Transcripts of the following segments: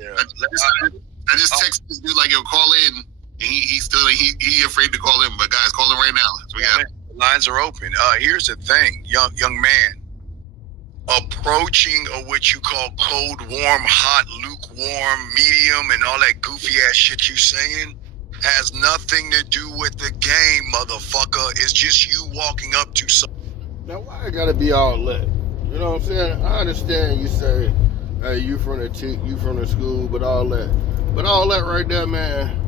Yeah. I just texted this dude like, yo, call in. And he still he afraid to call in, but guys, call in right now. So the lines are open. Here's the thing, young man. Approaching what you call cold, warm, hot, lukewarm, medium, and all that goofy ass shit you saying has nothing to do with the game, motherfucker. It's just you walking up to some. Now, why I gotta be all that? You know what I'm saying? I understand you say, hey, you from the school, but all that right there, man.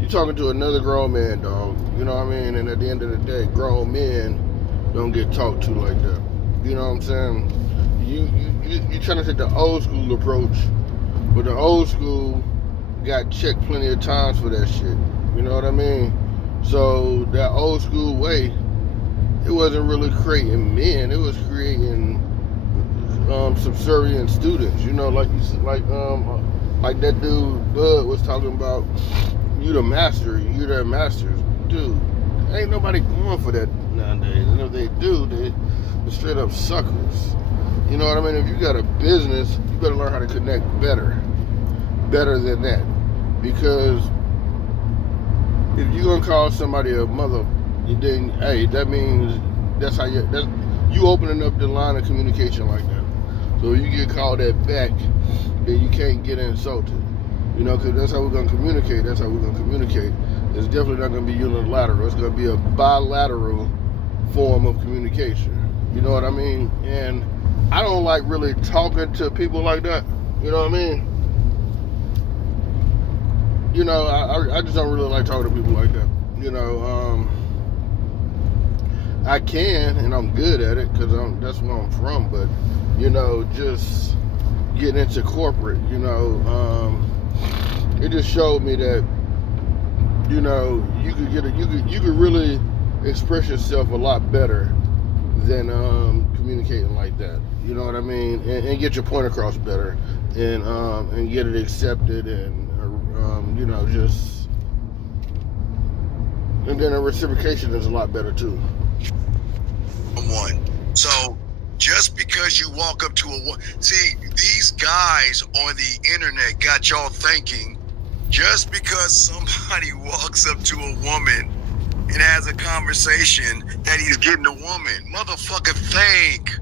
You talking to another grown man, dog. You know what I mean? And at the end of the day, grown men don't get talked to like that. You know what I'm saying? You trying to take the old school approach, but the old school got checked plenty of times for that shit. You know what I mean? So that old school way, it wasn't really creating men. It was creating subservient students. You know, like that dude Bud was talking about. You the master. You the masters, dude. Ain't nobody going for that nowadays. And if they do, they're straight up suckers. You know what I mean? If you got a business, you better learn how to connect better than that. Because if you gonna call somebody a mother, then hey, that means that's how you opening up the line of communication like that. So if you get called that back, then you can't get insulted. You know, because that's how we're gonna communicate. It's definitely not gonna be unilateral. It's gonna be a bilateral form of communication. You know what I mean? And I don't like really talking to people like that. You know what I mean? You know, I just don't really like talking to people like that. You know, I can, and I'm good at it because that's where I'm from. But you know, just getting into corporate, you know, it just showed me that you know you could really express yourself a lot better than communicating like that. You know what I mean? And get your point across better, and get it accepted, and you know, just, and then the reciprocation is a lot better too. One. So just because you walk up to see, these guys on the internet got y'all thinking just because somebody walks up to a woman and has a conversation that he's getting a woman. Motherfucker, think.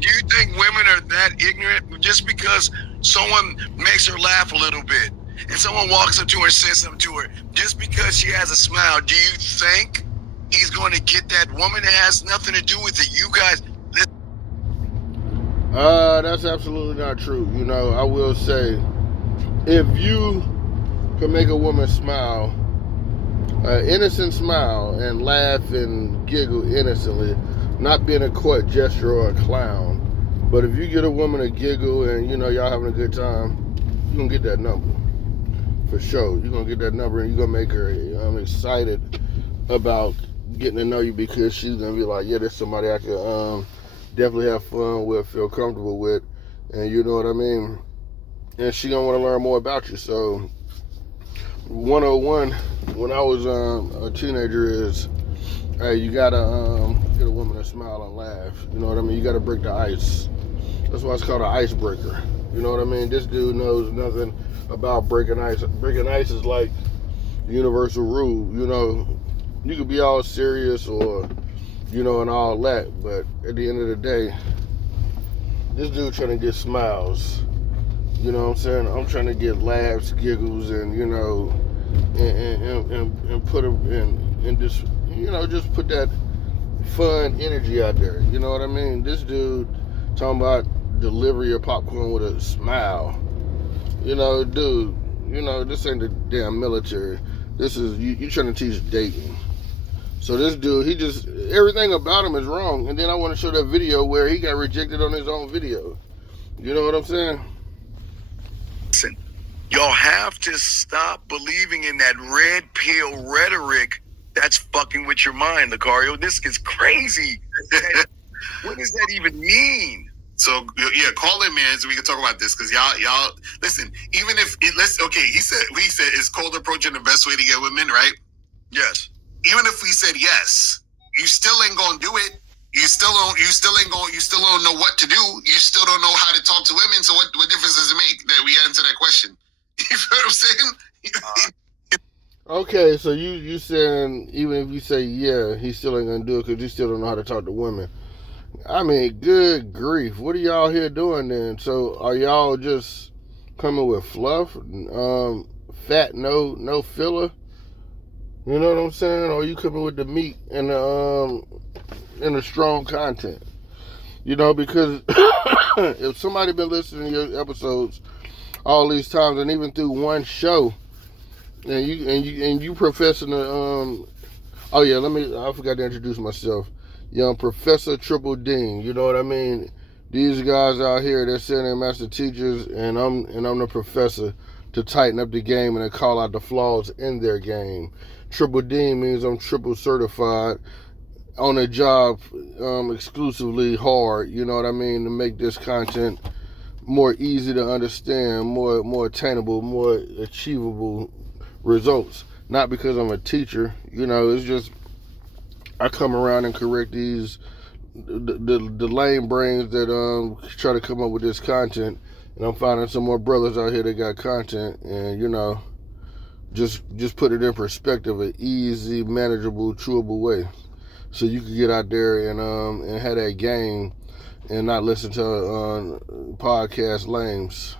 Do you think women are that ignorant? Just because someone makes her laugh a little bit and someone walks up to her and says something to her, just because she has a smile, do you think he's going to get that woman? It has nothing to do with it. You guys. That's absolutely not true. You know, I will say, if you can make a woman smile, an innocent smile, and laugh and giggle innocently, not being a court gesture or a clown, but if you get a woman to giggle and you know y'all having a good time, you're gonna get that number for sure. You're gonna get that number, and you're gonna make her excited about getting to know you, because she's gonna be like, yeah, this is somebody I could definitely have fun with, feel comfortable with, and you know what I mean. And she gonna want to learn more about you. So 101 when I was a teenager is, hey, you gotta get a woman to smile and laugh. You know what I mean? You gotta break the ice. That's why it's called an icebreaker. You know what I mean? This dude knows nothing about breaking ice. Breaking ice is like the universal rule. You know, you could be all serious or, you know, and all that, but at the end of the day, this dude trying to get smiles. You know what I'm saying? I'm trying to get laughs, giggles, and you know, and put them and just, you know, just put that fun energy out there. You know what I mean? This dude talking about deliver your popcorn with a smile. You know, dude, you know, this ain't the damn military. This is, you trying to teach dating. So this dude, he just, everything about him is wrong. And then I want to show that video where he got rejected on his own video. You know what I'm saying? Listen, y'all have to stop believing in that red pill rhetoric that's fucking with your mind, Lucario. This is crazy. What does that even mean? So yeah, call in, man, so we can talk about this, because y'all listen. Even if he said is cold approaching the best way to get women, right? Yes. Even if we said yes, you still ain't gonna do it. You still don't know what to do. You still don't know how to talk to women. So what difference does it Okay, so you saying even if you say yeah, he still ain't gonna do it because you still don't know how to talk to women. I mean, good grief, what are y'all here doing then? So are y'all just coming with fluff, fat, no filler? You know what I'm saying? Or you coming with the meat and the strong content? You know, because if somebody been listening to your episodes all these times, and even through one show, and you professing the oh yeah, I forgot to introduce myself. Young Professor Triple Dean. You know what I mean? These guys out here, they're saying they're master teachers, and I'm the professor to tighten up the game and to call out the flaws in their game. Triple Dean means I'm triple certified on a job, exclusively hard. You know what I mean? To make this content more easy to understand, more attainable, more achievable results. Not because I'm a teacher. You know, it's just I come around and correct the lame brains that try to come up with this content, and I'm finding some more brothers out here that got content, and you know, just put it in perspective, an easy, manageable, chewable way, so you can get out there and have that game and not listen to podcast lames.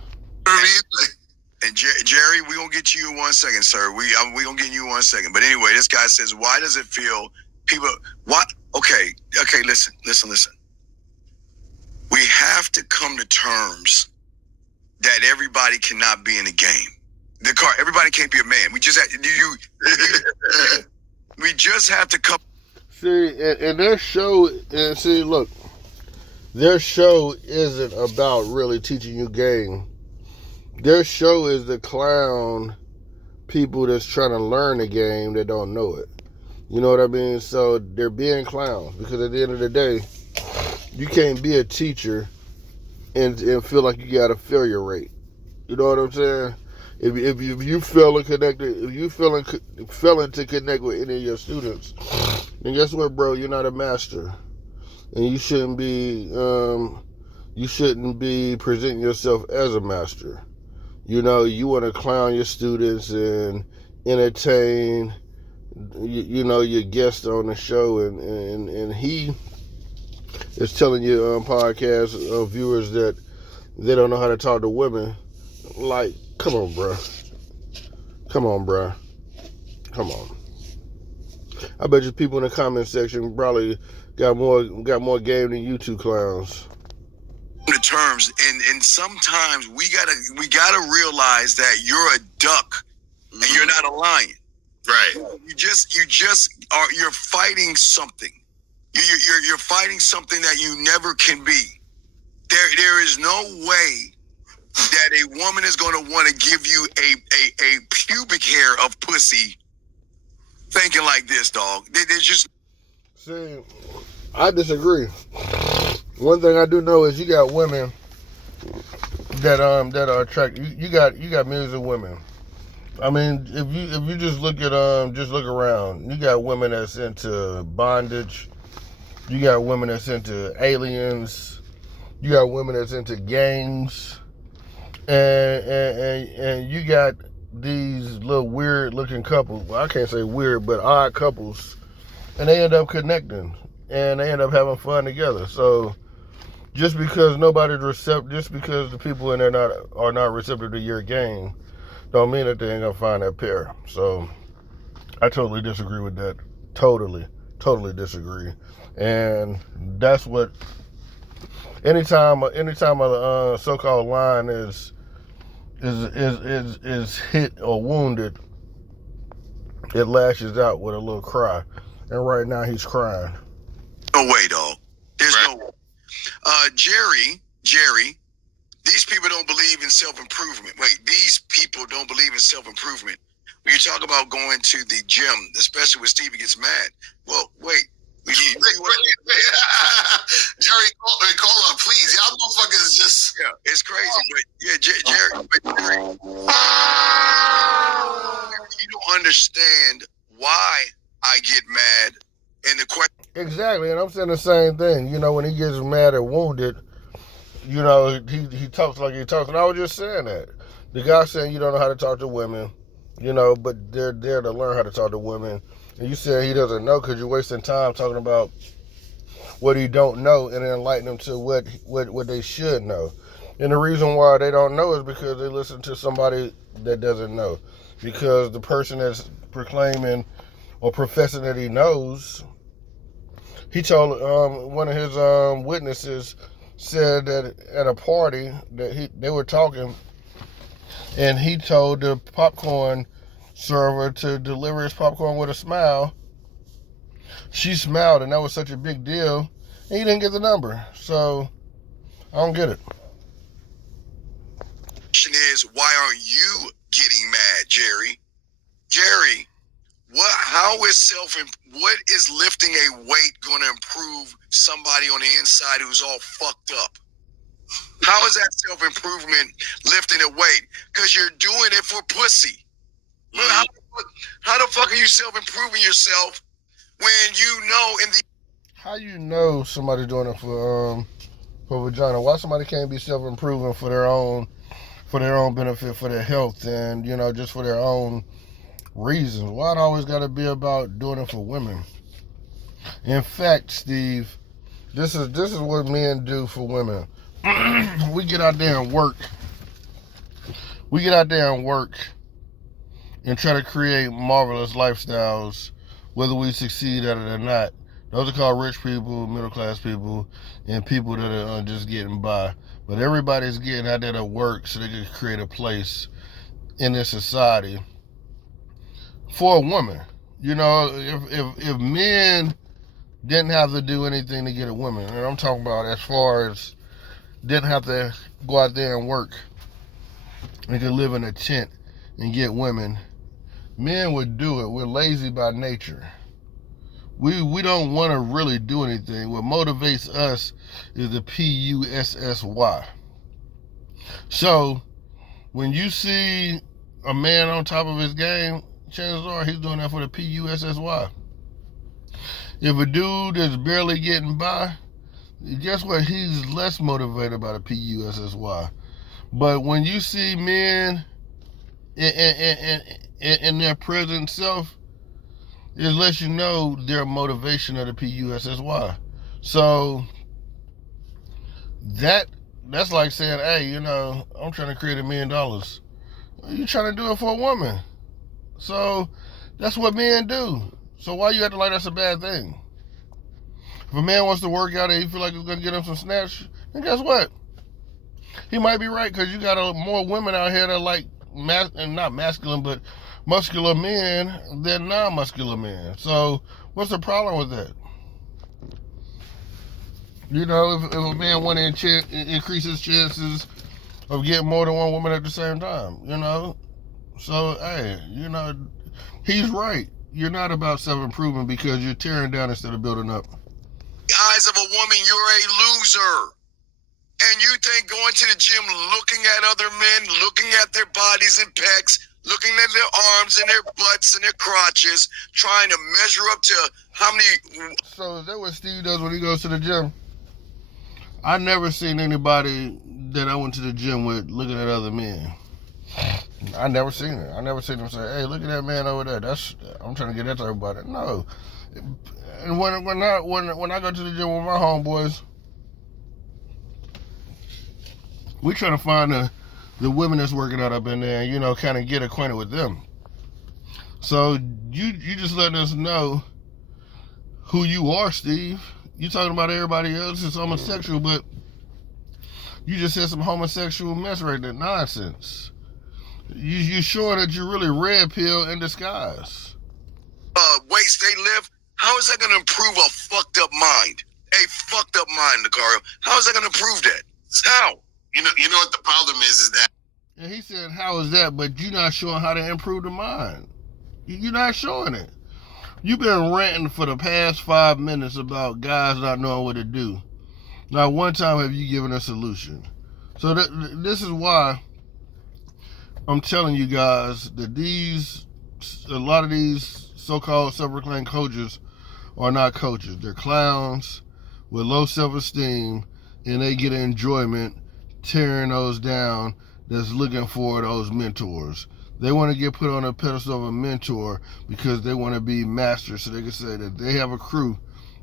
And Jerry, we gonna get to you in 1 second, sir. We gonna get you in 1 second. But anyway, this guy says, why does it feel people? What? Okay. Listen. We have to come to terms that everybody cannot be in the game. Everybody can't be a man. We just have we just have to come. See, and their show, and see, look, their show isn't about really teaching you game. Their show is to clown people that's trying to learn the game that don't know it. You know what I mean? So they're being clowns because at the end of the day, you can't be a teacher and feel like you got a failure rate. You know what I'm saying? If you failing to connect with any of your students, then guess what, bro? You're not a master, and you shouldn't be presenting yourself as a master. You know, you want to clown your students and entertain, you know, your guest on the show, and he is telling you podcast viewers that they don't know how to talk to women. Like, come on, bro. Come on. I bet you people in the comment section probably got more game than you two clowns. The terms, and sometimes we gotta realize that you're a duck and you're not a lion. Right. You're fighting something. You're fighting something that you never can be. There is no way that a woman is going to want to give you a pubic hair of pussy thinking like this, dog. There's just... See, I disagree. One thing I do know is you got women that are attracted. You got millions of women. I mean, if you just look around, you got women that's into bondage. You got women that's into aliens. You got women that's into gangs. And you got these little weird looking couples. Well, I can't say weird, but odd couples, and they end up connecting and they end up having fun together. So just because the people in there are not receptive to your game, don't mean that they ain't gonna find that pair. So I totally disagree with that. Totally disagree. And that's what. Anytime a so-called line is hit or wounded, it lashes out with a little cry. And right now he's crying. No way, dog. There's no way. Jerry, these people don't believe in self-improvement. Wait, these people don't believe in self-improvement. When you talk about going to the gym, especially when Stevie gets mad, well, wait. Jerry, call up, please. Y'all motherfuckers just... Yeah, it's crazy, but yeah, Jerry, you don't understand why I get mad. And the question... Exactly, and I'm saying the same thing. You know, when he gets mad or wounded, you know, he talks like he talks. And I was just saying that. The guy saying you don't know how to talk to women. but they're there to learn how to talk to women. And you said he doesn't know because you're wasting time talking about what he don't know and enlighten them to what they should know. And the reason why they don't know is because they listen to somebody that doesn't know. Because the person that's proclaiming or professing that he knows, he told one of his witnesses said that at a party that they were talking, and he told the popcorn server to deliver his popcorn with a smile. She smiled, and that was such a big deal, and he didn't get the number. So I don't get it. Question is, why aren't you getting mad, Jerry? Jerry, what is lifting a weight going to improve somebody on the inside who's all fucked up? How is that self-improvement lifting a weight? Because you're doing it for pussy. How the fuck are you self-improving yourself when you know in the... How you know somebody's doing it for vagina? Why somebody can't be self-improving for their own benefit, for their health, and just for their own reasons? Why it always got to be about doing it for women? In fact, Steve, this is what men do for women. We get out there and work. And try to create marvelous lifestyles, whether we succeed at it or not. Those are called rich people, middle class people, and people that are just getting by. But everybody's getting out there to work so they can create a place in this society for a woman. If men didn't have to do anything to get a woman, and I'm talking about as far as didn't have to go out there and work and could live in a tent and get women, men would do it. We're lazy by nature. We don't want to really do anything. What motivates us is the PUSSY. So when you see a man on top of his game, chances are he's doing that for the PUSSY. If a dude is barely getting by, guess what? He's less motivated by the PUSSY. But when you see men in their present self, it lets you know their motivation of the PUSSY. So that's like saying, hey, I'm trying to create $1 million. You're trying to do it for a woman. So that's what men do. So why you acting like that's a bad thing? If a man wants to work out and he feel like it's going to get him some snatch, then guess what? He might be right, because you got more women out here that like not masculine, but muscular men than non-muscular men. So what's the problem with that? If a man want to increase his chances of getting more than one woman at the same time, So, hey, he's right. You're not about self-improvement because you're tearing down instead of building up. The eyes of a woman, you're a loser. And you think going to the gym, looking at other men, looking at their bodies and pecs, looking at their arms and their butts and their crotches, trying to measure up to how many... So is that what Steve does when he goes to the gym? I never seen anybody that I went to the gym with looking at other men. I never seen it. I never seen them say, hey, look at that man over there. I'm trying to get that to everybody. No. And when I go to the gym with my homeboys, we try to find the women that's working out up in there and, kind of get acquainted with them. So you just letting us know who you are, Steve. You talking about everybody else is homosexual, but you just said some homosexual mess right there. Nonsense. You sure that you're really red pill in disguise? Weights they lift. How is that going to improve a fucked up mind? A fucked up mind, Lucario. How is that going to improve that? How? You know what the problem is that... And he said, how is that? But you're not showing how to improve the mind. You're not showing it. You've been ranting for the past 5 minutes about guys not knowing what to do. Not one time have you given a solution. So this is why I'm telling you guys that a lot of these so-called self-proclaimed coaches are not coaches. They're clowns with low self-esteem, and they get enjoyment tearing those down that's looking for those mentors. They want to get put on a pedestal of a mentor because they want to be masters, so they can say that they have a crew.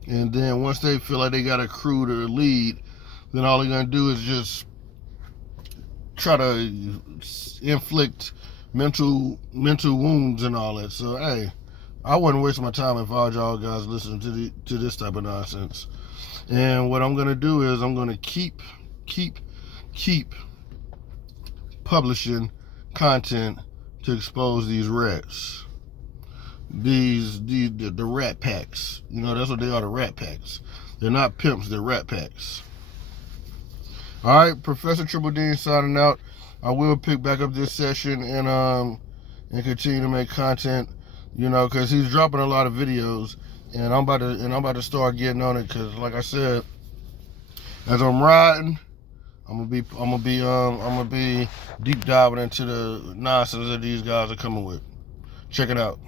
And then once they feel like they got a crew to lead, then all they're going to do is just try to inflict mental wounds and all that. So, hey, I wouldn't waste my time if all y'all guys listening to this type of nonsense. And what I'm going to do is I'm going to keep publishing content to expose these rats. The rat packs. You know, that's what they are, the rat packs. They're not pimps, they're rat packs. All right, Professor Triple D signing out. I will pick back up this session and continue to make content, you know, because he's dropping a lot of videos, and I'm about to start getting on it, because like I said, as I'm riding, I'm gonna be deep diving into the nonsense that these guys are coming with. Check it out.